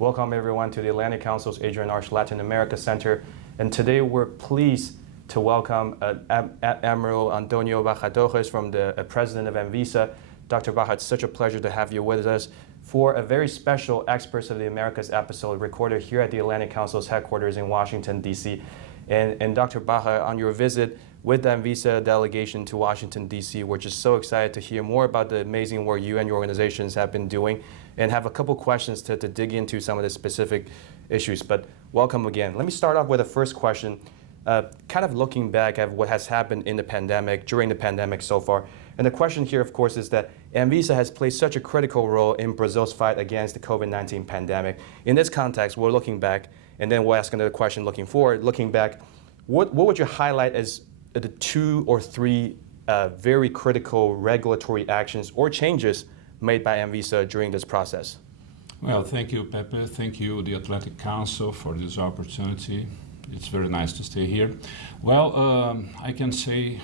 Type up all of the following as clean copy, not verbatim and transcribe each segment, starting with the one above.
Welcome everyone to the Atlantic Council's Adrian Arch Latin America Center. And today we're pleased to welcome Admiral Antonio Barra Torres from the President of Anvisa. Dr. Barra, it's such a pleasure to have you with us for a very special Experts of the Americas episode recorded here at the Atlantic Council's headquarters in Washington, D.C. And Dr. Barra, on your visit with the Anvisa delegation to Washington, D.C., we're just so excited to hear more about the amazing work you and your organizations have been doing and have a couple questions to dig into some of the specific issues. But welcome again. Let me start off with the first question, kind of looking back at what has happened in the pandemic, during the pandemic so far. And the question here, of course, is that Anvisa has played such a critical role in Brazil's fight against the COVID-19 pandemic. In this context, we're looking back, and then we'll ask another question looking forward. Looking back, what would you highlight as the 2 or 3 very critical regulatory actions or changes made by Anvisa during this process? Well, thank you, Pepe. Thank you, the Atlantic Council, for this opportunity. It's very nice to stay here. Well, I can say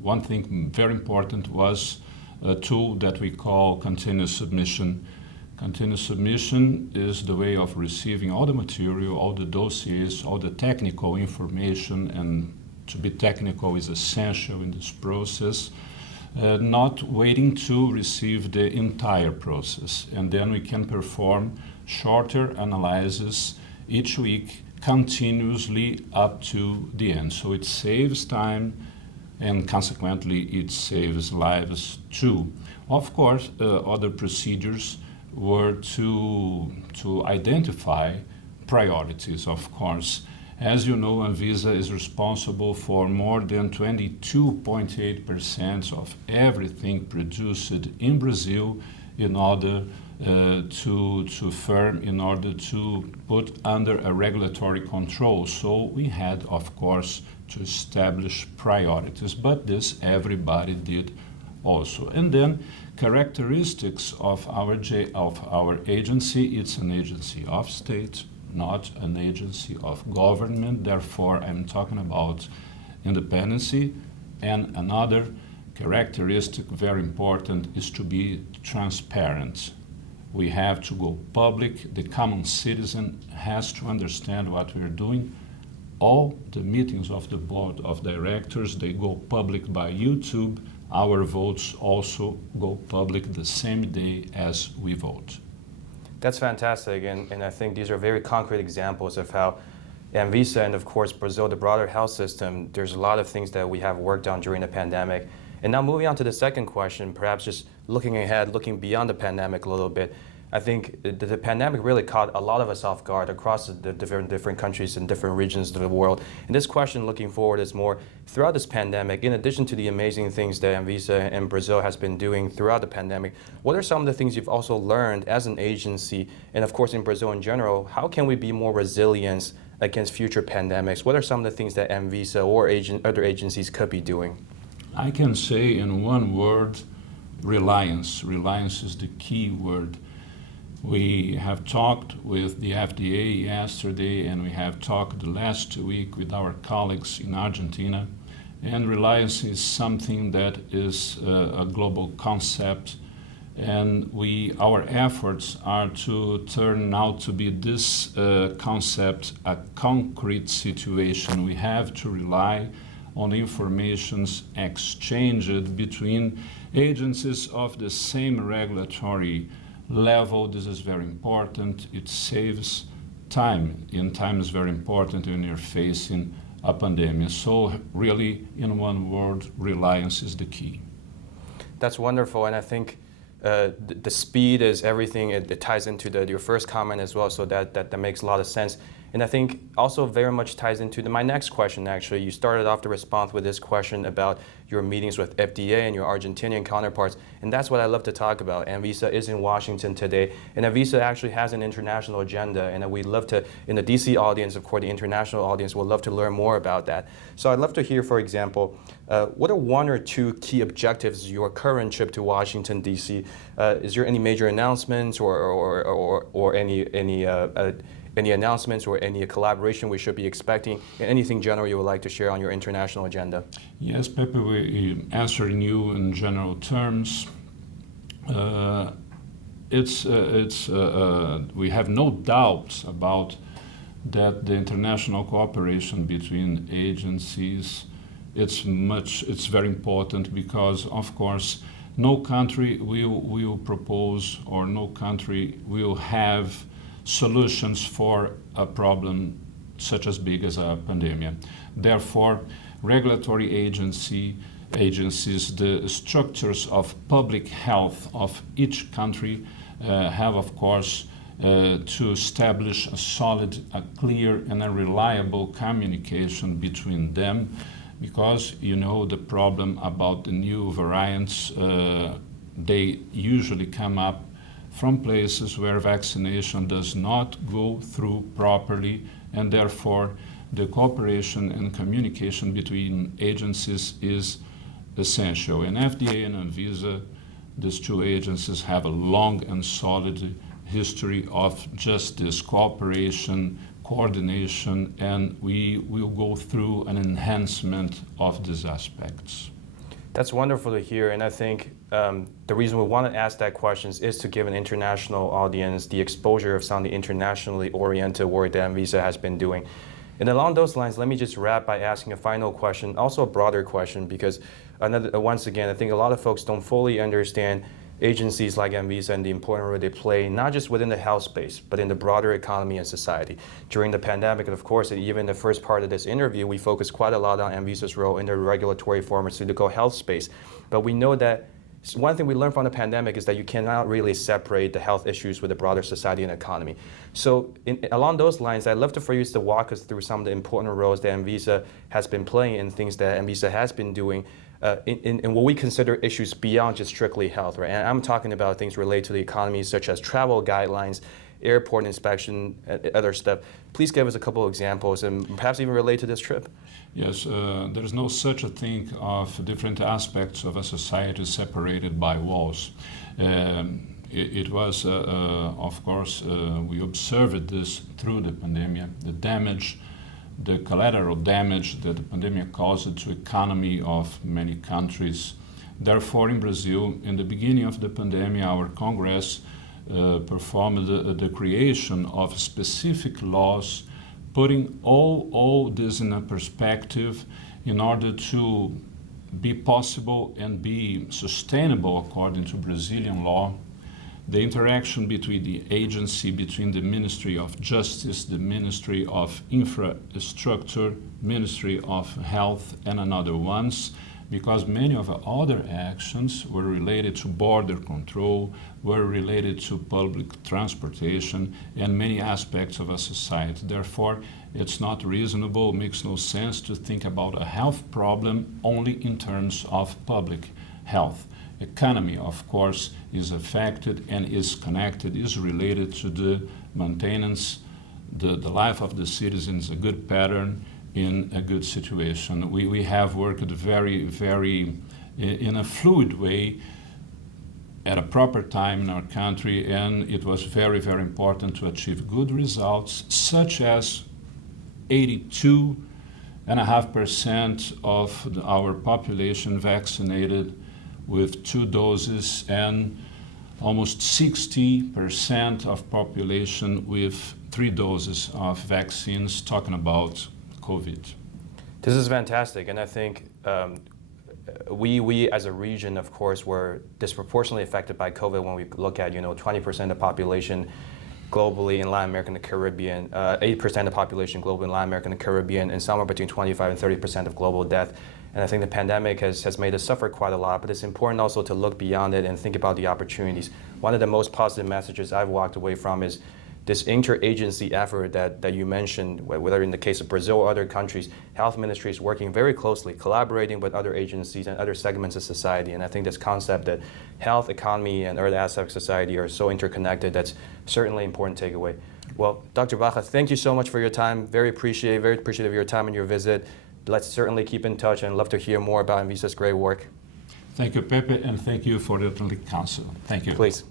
one thing very important was a tool that we call continuous submission. Continuous submission is the way of receiving all the material, all the dossiers, all the technical information, and to be technical is essential in this process. Not waiting to receive the entire process. And then we can perform shorter analyses each week continuously up to the end. So it saves time and consequently it saves lives too. Of course, other procedures were to identify priorities, of course. As you know, Anvisa is responsible for more than 22.8% of everything produced in Brazil in order in order to put under a regulatory control. So we had, of course, to establish priorities, but this everybody did also. And then characteristics of our agency, it's an agency of state, not an agency of government. Therefore, I'm talking about independency. And another characteristic, very important, is to be transparent. We have to go public. The common citizen has to understand what we're doing. All the meetings of the board of directors, they go public by YouTube. Our votes also go public the same day as we vote. That's fantastic, and I think these are very concrete examples of how Anvisa and, of course, Brazil, the broader health system, there's a lot of things that we have worked on during the pandemic. And now moving on to the second question, perhaps just looking ahead, looking beyond the pandemic a little bit, I think the pandemic really caught a lot of us off guard across the different countries and different regions of the world. And this question looking forward is more, throughout this pandemic, in addition to the amazing things that Anvisa and Brazil has been doing throughout the pandemic, what are some of the things you've also learned as an agency, and of course in Brazil in general, how can we be more resilient against future pandemics? What are some of the things that Anvisa or other agencies could be doing? I can say in one word, reliance. Reliance is the key word. We have talked with the FDA yesterday, and we have talked last week with our colleagues in Argentina. And reliance is something that is a global concept, and our efforts are to turn out to be this concept a concrete situation. We have to rely on informations exchanged between agencies of the same regulatory level. This is very important. It saves time, and time is very important when you're facing a pandemic. So really, in one word, reliance is the key. That's wonderful, and I think the speed is everything. It ties into your first comment as well, so that makes a lot of sense. And I think also very much ties into my next question, actually. You started off the response with this question about your meetings with FDA and your Argentinian counterparts, and that's what I love to talk about. Anvisa is in Washington today, and Anvisa actually has an international agenda, and we'd love to, in the DC audience, of course, the international audience, would love to learn more about that. So I'd love to hear, for example, what are 1 or 2 key objectives of your current trip to Washington, DC? Is there any major announcements or any announcements or any collaboration we should be expecting, and anything general you would like to share on your international agenda? Yes, Pepe, we answering you in general terms. we have no doubts about that the international cooperation between agencies, it's very important, because of course no country will propose, or no country will have solutions for a problem such as big as a pandemic. Therefore, regulatory agencies, the structures of public health of each country have, of course, to establish a solid, a clear, and a reliable communication between them, because the problem about the new variants, they usually come up from places where vaccination does not go through properly, and therefore the cooperation and communication between agencies is essential. And FDA and Anvisa, these two agencies, have a long and solid history of just this cooperation, coordination, and we will go through an enhancement of these aspects. That's wonderful to hear, and I think the reason we want to ask that question is to give an international audience the exposure of some of the internationally oriented work that Anvisa has been doing. And along those lines, let me just wrap by asking a final question, also a broader question, because once again, I think a lot of folks don't fully understand agencies like Anvisa and the important role they play, not just within the health space, but in the broader economy and society. During the pandemic, and of course, even in the first part of this interview, we focused quite a lot on Anvisa's role in the regulatory pharmaceutical health space. But we know that one thing we learned from the pandemic is that you cannot really separate the health issues with the broader society and economy. So along those lines, I'd love for you to walk us through some of the important roles that Anvisa has been playing and things that Anvisa has been doing in what we consider issues beyond just strictly health, right? And I'm talking about things related to the economy, such as travel guidelines, airport inspection, other stuff. Please give us a couple of examples, and perhaps even relate to this trip. Yes, there is no such a thing of different aspects of a society separated by walls. It was, of course, we observed this through the pandemic, the damage, the collateral damage that the pandemic caused to economy of many countries. Therefore, in Brazil, in the beginning of the pandemic, our Congress performed the creation of specific laws, putting all this in a perspective in order to be possible and be sustainable according to Brazilian law. The interaction between the agency, between the Ministry of Justice, the Ministry of Infrastructure, Ministry of Health, and another ones, because many of our other actions were related to border control, were related to public transportation, and many aspects of a society. Therefore, it's not reasonable, makes no sense to think about a health problem only in terms of public health. Economy, of course, is affected and is connected, is related to the maintenance, the life of the citizens, a good pattern in a good situation. We have worked very in a fluid way at a proper time in our country, and it was very important to achieve good results, such as 82.5% of our population vaccinated with 2 doses, and almost 60% of population with 3 doses of vaccines, talking about COVID. This is fantastic, and I think we as a region, of course, were disproportionately affected by COVID when we look at 20% of the population globally in Latin America and the Caribbean, 8% of the population globally in Latin America and the Caribbean, and somewhere between 25 and 30% of global death. And I think the pandemic has made us suffer quite a lot, but it's important also to look beyond it and think about the opportunities. One of the most positive messages I've walked away from is this interagency effort that you mentioned, whether in the case of Brazil or other countries, health ministries working very closely, collaborating with other agencies and other segments of society. And I think this concept that health, economy, and other aspects of society are so interconnected, that's certainly an important takeaway. Well, Dr. Barra, thank you so much for your time. Very appreciative of your time and your visit. Let's certainly keep in touch and love to hear more about Anvisa's great work. Thank you, Pepe, and thank you for the Atlantic Council. Thank you. Please.